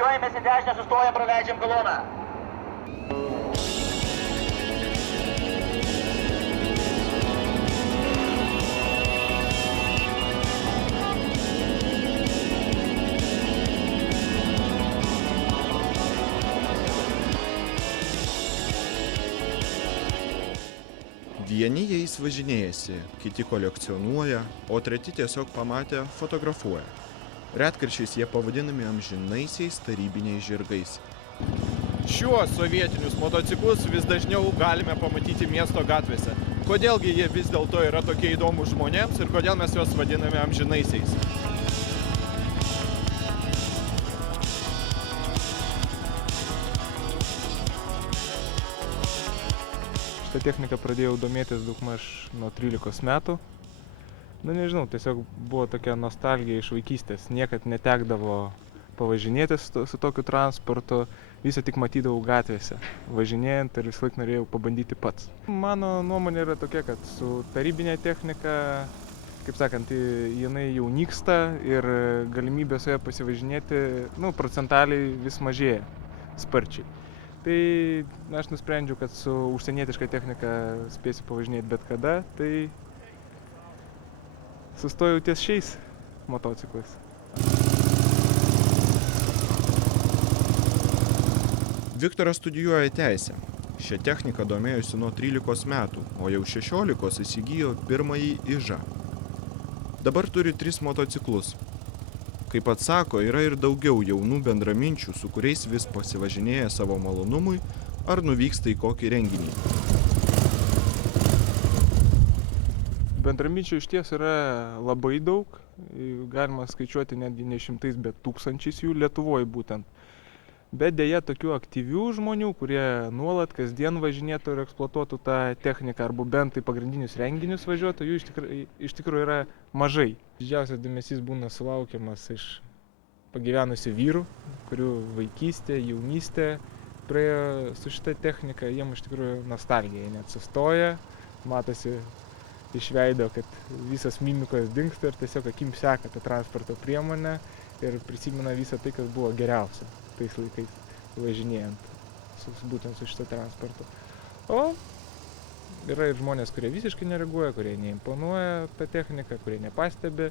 Lygiuojamės į dešinę, sustojam, praleidžiam koloną. Vieni jais važinėjasi, kiti kolekcionuoja, o treti tiesiog pamatę fotografuoja. Retkarčiais jie pavadinami amžinaisiais tarybiniais žirgais. Šiuos sovietinius motociklus vis dažniau galime pamatyti miesto gatvėse. Kodėlgi jie vis dėlto yra tokie įdomūs žmonėms ir kodėl mes juos vadiname amžinaisiais? Šitą techniką pradėjau domėtis daugmaž nuo 13 metų. Nežinau, tiesiog buvo tokia nostalgija iš vaikystės. Niekad netekdavo pavažinėtis su tokiu transportu, visą tik matydavau gatvėse, važinėjant ir visą laik norėjau pabandyti pats. Mano nuomonė yra tokia, kad su tarybinė technika, kaip sakant, jinai jau nyksta ir galimybė su ją pasivažinėti, procentaliai vis mažėja sparčiai. Tai aš nusprendžiau, kad su užsienietiška technika spėsiu pavažinėti bet kada, tai sustojau ties šiais motociklais. Viktoras studijuoja teisę. Šią techniką domėjosi nuo 13 metų, o jau 16 įsigijo pirmąjį Ižą. Dabar turi 3 motociklus. Kaip pats sako, yra ir daugiau jaunų bendraminčių, su kuriais vis pasivažinėja savo malonumui ar nuvyksta į kokį renginį. Bendraminčių iš ties yra labai daug, galima skaičiuoti netgi ne šimtais, bet tūkstančiais jų Lietuvoje būtent. Bet deja tokių aktyvių žmonių, kurie nuolat kasdien važinėtų ir eksploatuotų tą techniką arba bent tai pagrindinius renginius važiuotų, jų iš tikrųjų yra mažai. Didžiausias dėmesys būna sulaukiamas iš pagyvenusių vyrų, kurių vaikystė, jaunystė praėjo su šita technika, jiem iš tikrųjų nostalgija, jie net sustoja, matosi iš veido, kad visas mimikos dingsta ir tiesiog akim seka tą transporto priemonę ir prisimena visą tai, kas buvo geriausia tais laikais važinėjant būtent su šito transportu. O yra ir žmonės, kurie visiškai nereaguoja, kurie neimponuoja tą techniką, kurie nepastebi,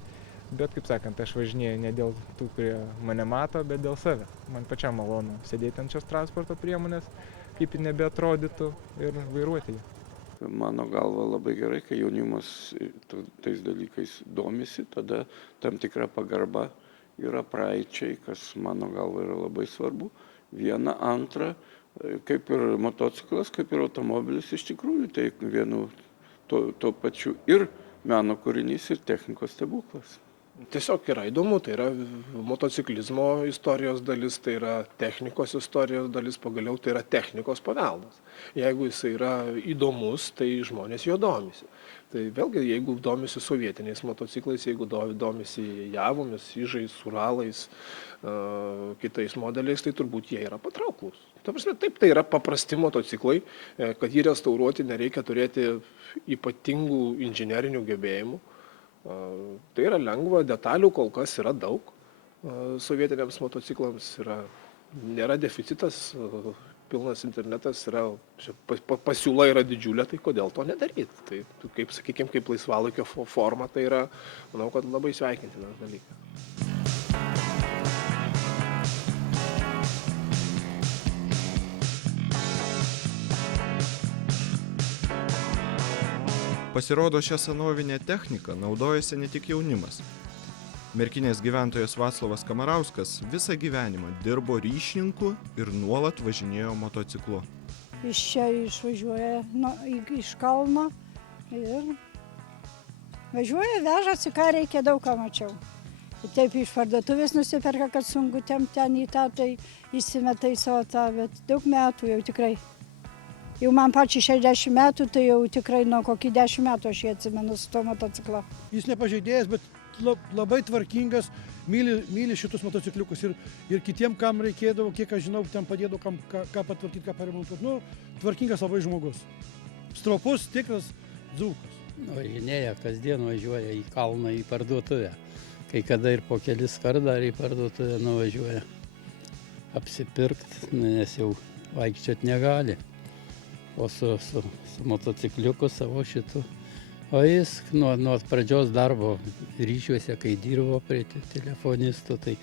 bet, kaip sakant, aš važinėju ne dėl tų, kurie mane mato, bet dėl save. Man pačiam malonu sėdėti ant šios transporto priemonės, kaip ji nebeatrodytų ir vairuoti ją. Mano galva labai gerai, kai jaunimas tais dalykais domisi, tada tam tikra pagarba yra praeičiai, kas mano galva yra labai svarbu. Viena, antra, kaip ir motociklas, kaip ir automobilis iš tikrųjų, tai vienu tuo pačiu ir meno kūrinys, ir technikos stebuklas. Tiesiog yra įdomu, tai yra motociklizmo istorijos dalis, tai yra technikos istorijos dalis, pagaliau tai yra technikos paveldas. Jeigu jis yra įdomus, tai žmonės jo domisi. Tai vėlgi, jeigu domisi sovietiniais motociklais, jeigu domisi javomis, Ižais, Uralais, kitais modeliais, tai turbūt jie yra patrauklūs. Ta prasme, taip, tai yra paprasti motociklai, kad jį restauruoti nereikia turėti ypatingų inžinerinių gebėjimų. Tai yra lengva, detalių kol kas yra daug. Sovietiniams motociklams nėra deficitas, pilnas internetas, pasiūla yra didžiulė, tai kodėl to nedaryti? Tai, kaip, sakykime, kaip laisvalaikio forma, tai yra, manau, kad labai sveikintinas dalykas. Pasirodo, šią senovinę techniką naudojasi ne tik jaunimas. Merkinės gyventojas Vaclovas Kamarauskas visą gyvenimą dirbo ryšininku ir nuolat važinėjo motociklu. Iš čia išvažiuoja iš kalno ir važiuoja, vežasi, ką reikia, daug ką mačiau. Ir taip iš parduotuvės nusiperka, kad sunku ten į tą, tai įsimeta į savo tą, bet daug metų jau tikrai. Jau man pačiai 60 metų, tai jau tikrai nuo kokį 10 metų aš jį atsimenu su to motociklo. Jis nepažeidėjas, bet labai tvarkingas, myli šitus motocikliukus ir kitiem, kam reikėdavo, kiek aš žinau, ten padėdavo, ką patvarkyti, ką paremontuoti. Tvarkingas labai žmogus. Stropus, tikras dzūkas. Važinėja, kasdien važiuoja į kalną, į parduotuvę. Kai kada ir po kelis kart dar į parduotuvę nuvažiuoja. apsipirkti, nes jau vaikščiot negali. O su motocikliuku savo šitu. O jis nuo pradžios darbo ryšiuose, kai dirbo prie telefonistų, tai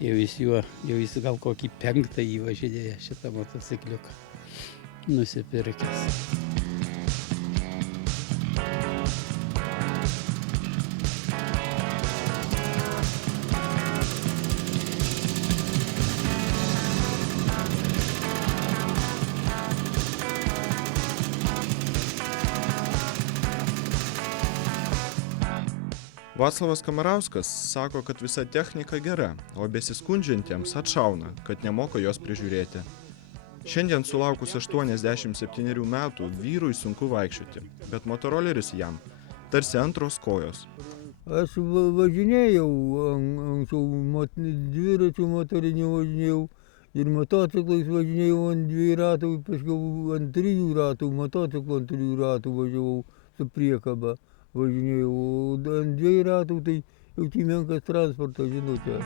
jau jis gal kokį 5 įvažinėja šitą motocikliuką nusipirkęs. Vaclavas Kamarauskas sako, kad visa technika gera, o besiskundžiantiems atšauna, kad nemoka jos prižiūrėti. Šiandien sulaukus 87 metų vyrui sunku vaikščioti, bet motoroleris jam tarsi antros kojos. Aš važinėjau, anksčiau dviračių motorinių važinėjau ir motociklais važinėjau ant 2 ratų, paskiau ant 3 ratų, motociklo ant 3 ratų važiavau su priekaba. Važinėjau, o ant 2 ratų tai jau menkas transportas, žinote.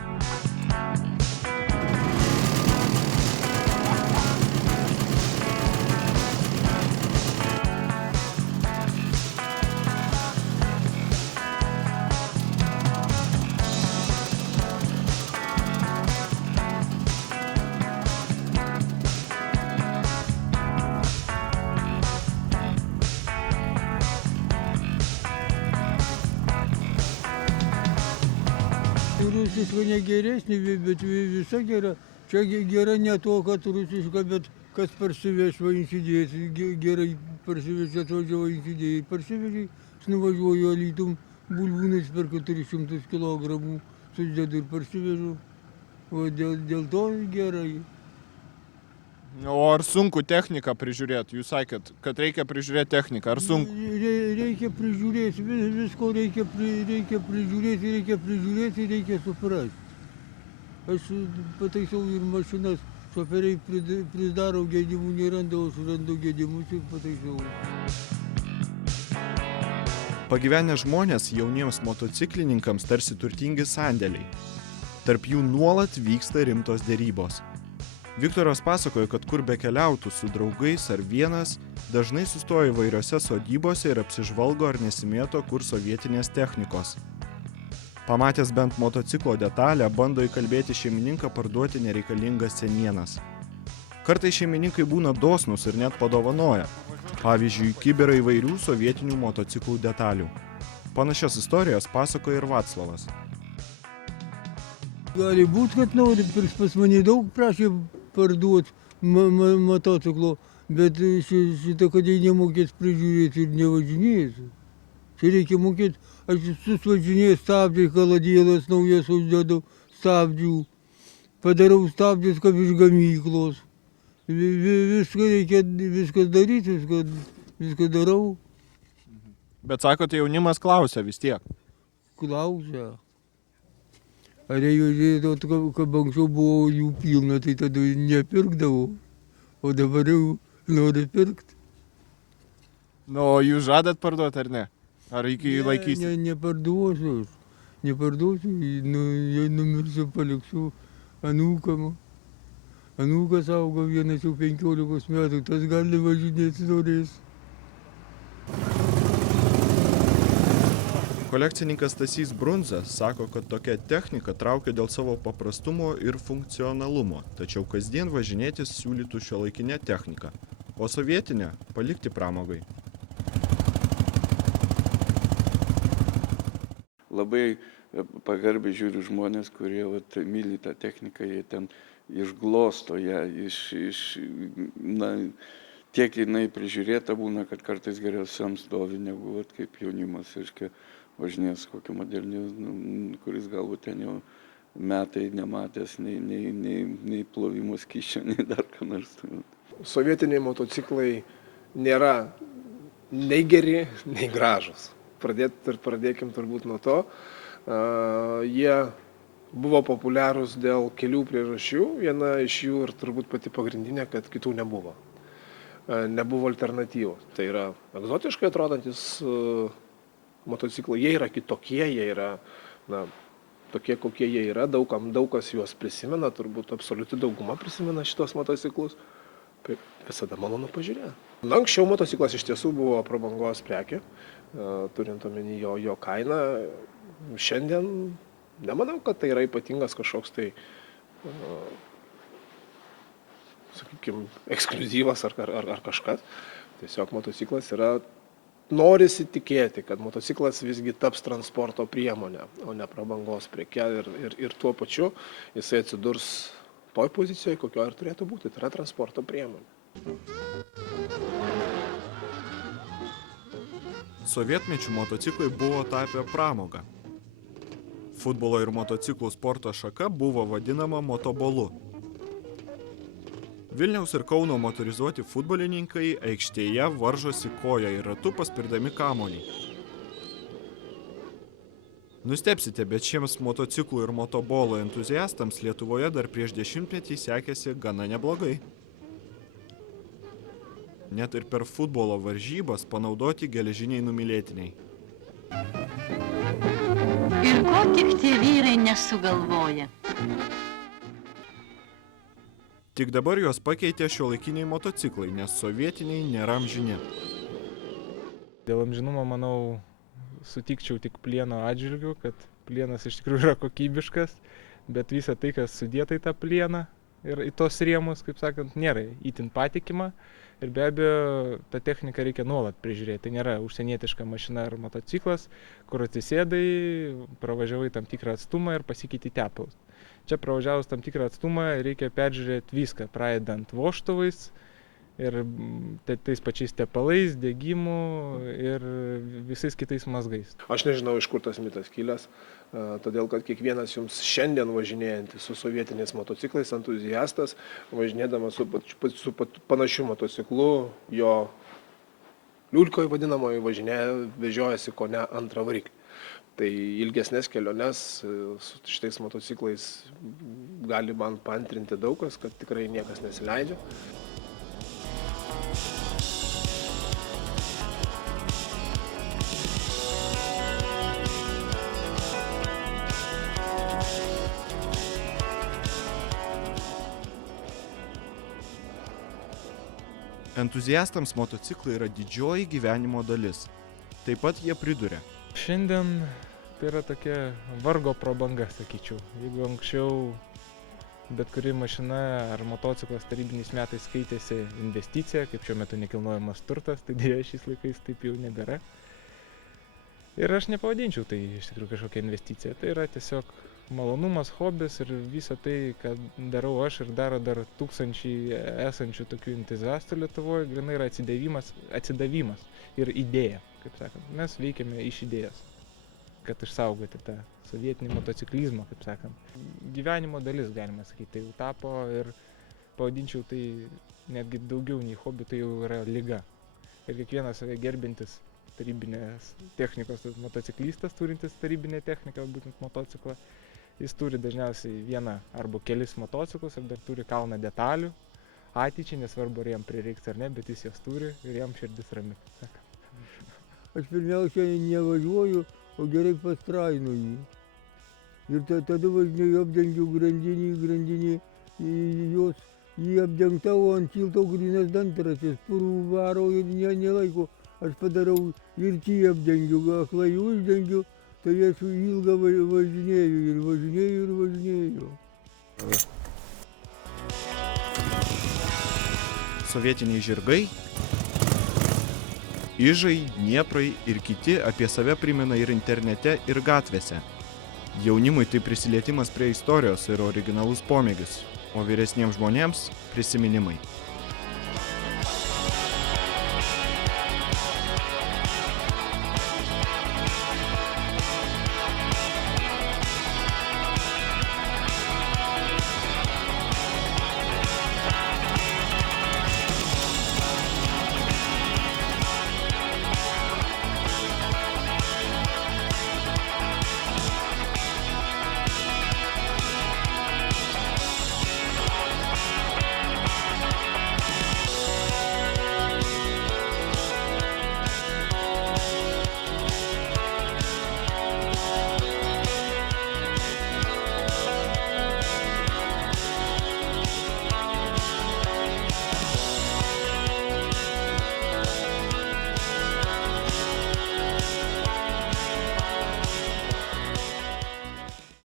Rusiška negeresnė, bet visa gera. Čia gera ne to, kad rusiška, bet kas parsiveš va insidėjęs. Gerai parsiveš, atvažiavo insidėjai. Parsivežiai, aš nuvažiuoju Alytum, bulvūnais perku 300 kilogramų, susidedu ir parsivežu. O dėl to gerai. O ar sunku techniką prižiūrėti? Jūs sakėt, kad reikia prižiūrėti techniką. Ar sunku? Reikia prižiūrėti, visko reikia prižiūrėti, reikia suprasti. Aš pataisau ir mašinas, šoferiai pridaro gedimų, nerandau, aš randu gedimus ir pataisau. Pagyvenę žmonės jauniems motociklininkams tarsi turtingi sandėliai. Tarp jų nuolat vyksta rimtos derybos. Viktoras pasakojo, kad kur bekeliautų su draugais ar vienas, dažnai sustoja įvairiose sodybose ir apsižvalgo ar nesimėto kur sovietinės technikos. Pamatęs bent motociklo detalę, bando įkalbėti šeimininką parduoti nereikalingas senienas. Kartais šeimininkai būna dosnūs ir net padovanoja. Pavyzdžiui, kibirą įvairių sovietinių motociklų detalių. Panašias istorijas pasakoja ir Vaclavas. Gali būt, kad nori, pas mane daug prašė parduoti motociklo, bet šitą, kad jie nemokės prižiūrėti ir nevažinėjasi. Čia reikia mokėti, aš susvažinėjau stabdžiai, kaladėlės naujas uždedu stabdžių, padarau stabdžius kaip iš gamyklos. Viskas daryti, viską darau. Bet sakote, jaunimas klausia vis tiek. Klausia. Ar jeigu žiūrėtų, kad anksčiau buvo jų pilna, tai tada nepirkdavau, o dabar jau nori pirkti. O jūs žadat parduoti ar ne? Ar iki laikysite? Neparduosiu aš. Neparduosiu, jei numirsiu, paliksiu anūkam. Anūkas auga, vienas jau 15 metų, tas gali važinėti norės. Kolekcininkas Stasys Brunza sako, kad tokia technika traukia dėl savo paprastumo ir funkcionalumo, tačiau kasdien važinėtis siūlytų šiuolaikinę techniką, o sovietinę palikti pramogai. Labai pagarbiai žiūriu žmonės, kurie myli tą techniką, jie ten išglosto ją, tiek jinai prižiūrėta būna, kad kartais geriausiam stovi negu kaip jaunimas, reiškia, važinės kokį modelį, kuris galbūt ten jau metai nematęs nei plovimo skysčio, nei dar ką nors. Sovietiniai motociklai nėra nei geri, nei gražus. Pradėkim turbūt nuo to. Jie buvo populiarūs dėl kelių priežasčių. Viena iš jų ir turbūt pati pagrindinė, kad kitų nebuvo. Nebuvo alternatyvos. Tai yra egzotiškai atrodantis motociklai, jie yra kitokie, jie yra tokie, kokie jie yra, daug kas juos prisimena, turbūt absoliuti dauguma prisimena šitos motociklus. Visada malonu pažiūrėti. Na, anksčiau motociklas iš tiesų buvo prabangos prekė, turint omeny jo kainą. Šiandien nemanau, kad tai yra ypatingas kažkoks tai, sakykime, ekskliuzyvas ar kažkas. Tiesiog motociklas yra, norisi tikėti, kad motociklas visgi taps transporto priemonė, o ne prabangos preke ir tuo pačiu jisai atsidurs toj pozicijoje, kokio ir turėtų būti, tai yra transporto priemonė. Sovietmečių motociklai buvo tapę pramogą. Futbolo ir motociklų sporto šaka buvo vadinama motobolu. Vilniaus ir Kauno motorizuoti futbolininkai aikštėje varžosi koja ir ratu paspirdami kamuolį. Nustebsite, bet šiems motociklų ir motobolo entuziastams Lietuvoje dar prieš 10-metį sekėsi gana neblogai. Net ir per futbolo varžybas panaudoti geležiniai numylėtiniai. Ir ko tik tie vyrai nesugalvoja. Tik dabar juos pakeitė šiuolaikiniai motociklai, nes sovietiniai nėra amžini. Dėl amžinumo, manau, sutikčiau tik plieno atžvilgiu, kad plienas iš tikrųjų yra kokybiškas, bet visa tai, kas sudėta į tą plieną ir į tos rėmus, kaip sakant, nėra itin patikima. Ir be abejo, tą techniką reikia nuolat prižiūrėti. Tai nėra užsienietiška mašina ar motociklas, kur atsisėdai, pravažiavai tam tikrą atstumą ir pasikeiti tepalus. Čia pravažiavus tam tikrą atstumą reikia peržiūrėti viską, pradedant vožtuvais ir tais pačiais tepalais, degimu ir visais kitais mazgais. Aš nežinau, iš kur tas mitas kilęs, todėl kad kiekvienas jums šiandien važinėjantis su sovietiniais motociklais entuziastas, važinėdamas su panašiu motociklu, jo liulkoj vadinamoji vežiojasi kone antrą variklį. Tai ilgesnės keliones su šitais motociklais gali man paantrinti daug kas, kad tikrai niekas nesileidžia. Entuziastams motociklai yra didžioji gyvenimo dalis. Taip pat jie priduria. Šiandien tai yra tokia vargo prabanga, sakyčiau. Jeigu anksčiau bet kuri mašina ar motociklas tarybiniais metais keitėsi investicija, kaip šiuo metu nekilnojamas turtas, tai dėja šiais laikais taip jau nebėra. Ir aš nepavadinčiau tai iš tikrųjų kažkokia investicija. Tai yra tiesiog malonumas, hobis ir visa tai, ką darau aš ir daro dar tūkstančiai esančių tokių entuziastų Lietuvoje, grinai yra atsidavimas ir idėja, kaip sakant. Mes veikiame iš idėjos, kad išsaugoti tą sovietinį motociklizmą, kaip sakant. Gyvenimo dalis, galima sakyti, tai jau tapo ir pavadinčiau tai netgi daugiau nei hobi, tai jau yra liga. Ir kiekvienas save gerbintis tarybinės technikos motociklistas, turintis tarybinę techniką, būtent motociklą, jis turi dažniausiai vieną arba kelis motociklus ir dar turi kalną detalių ateičiai, nesvarbu ar jam prireiks ar ne, bet jis jas turi ir jam širdis rami. Aš pirmiausia nevažiuoju, o gerai pastrainu jį. Ir tada važinėjau, apdengiu grandinį, jį apdengta, o ant tilto grynas dantrasis, purų varo ir nelaiko. Aš padarau ir jį apdengiu, aklai uždengiu, tai aš ilgą važinėju. Sovietiniai žirgai, ižai, dnieprai ir kiti apie save primena ir internete, ir gatvėse. Jaunimui tai prisilietimas prie istorijos ir originalus pomėgis, o vyresniems žmonėms prisiminimai.